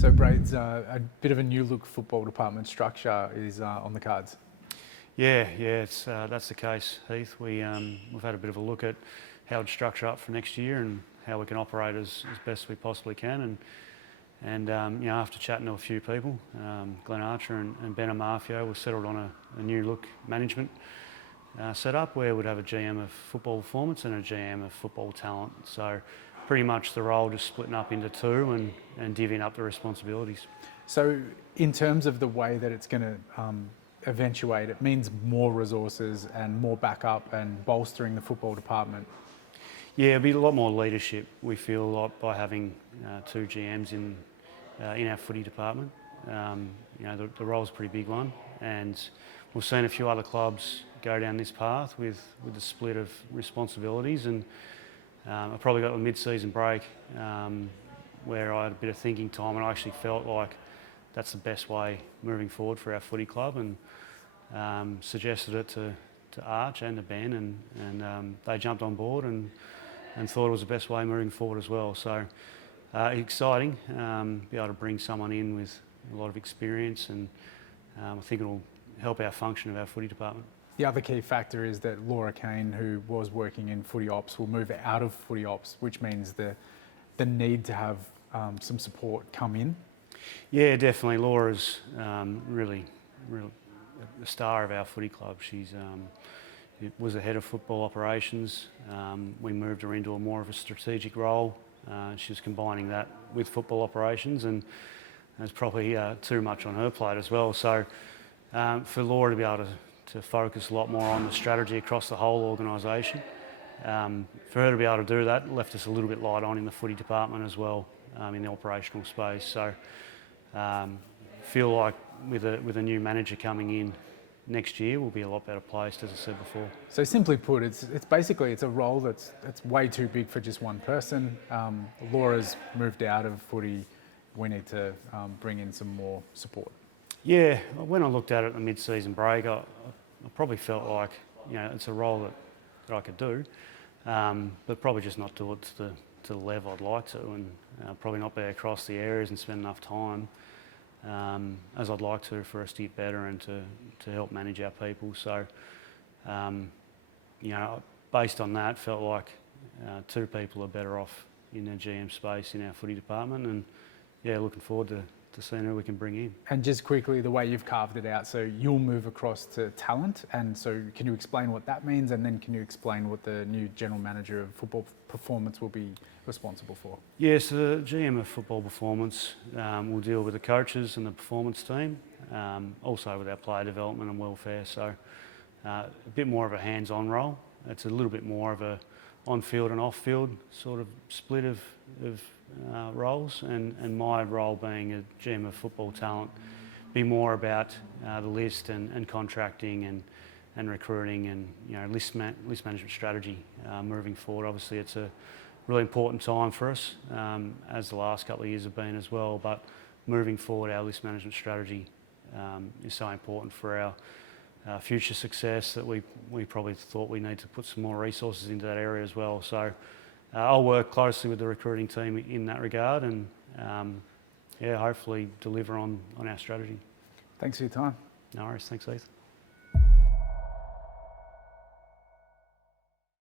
So Braid's a bit of a new look football department structure is on the cards. Yeah, it's that's the case, Heath. We've had a bit of a look at how to structure up for next year and how we can operate as best we possibly can. And after chatting to a few people, Glenn Archer and Ben Amafio, we settled on a new look management setup where we'd have a GM of football performance and a GM of football talent. So pretty much the role just splitting up into two and divvying up the responsibilities. So in terms of the way that it's going to eventuate, it means more resources and more backup and bolstering the football department. Yeah, it'll be a lot more leadership, we feel, like, by having two GMs in our footy department. The role's a pretty big one, and we've seen a few other clubs go down this path with the split of responsibilities. And I probably got a mid-season break where I had a bit of thinking time, and I actually felt like that's the best way moving forward for our footy club, and suggested it to Arch and to Ben, and they jumped on board and thought it was the best way moving forward as well. So exciting, be able to bring someone in with a lot of experience, and I think it'll help our function of our footy department. The other key factor is that Laura Kane, who was working in footy ops, will move out of footy ops, which means the need to have some support come in. Yeah, definitely. Laura's really the star of our footy club. She's was the head of football operations. We moved her into more of a strategic role. She was combining that with football operations, and there's probably too much on her plate as well. So for Laura to be able to focus a lot more on the strategy across the whole organisation, for her to be able to do that left us a little bit light on in the footy department as well, in the operational space. So feel like with a new manager coming in next year, we'll be a lot better placed, as I said before. So simply put, it's basically a role that's way too big for just one person. Laura's moved out of footy. We need to bring in some more support. Yeah, when I looked at it at the mid-season break, I probably felt like it's a role that I could do, but probably just not do it to the level I'd like to, and probably not be across the areas and spend enough time as I'd like to for us to get better and to help manage our people. So, based on that, felt like two people are better off in the GM space in our footy department, and looking forward to seeing who we can bring in. And just quickly, the way you've carved it out, so you'll move across to talent, and so can you explain what that means, and then can you explain what the new general manager of football performance will be responsible for? Yes, the GM of football performance will deal with the coaches and the performance team, also with our player development and welfare. So a bit more of a hands-on role. It's a little bit more of a on-field and off-field sort of split of roles, and my role being a GM of football talent, be more about the list and contracting and recruiting and list management strategy moving forward. Obviously, it's a really important time for us, as the last couple of years have been as well, but moving forward, our list management strategy is so important for our future success that we probably thought we need to put some more resources into that area as well. So I'll work closely with the recruiting team in that regard, and hopefully deliver on our strategy. Thanks for your time. No worries. Thanks, Heath.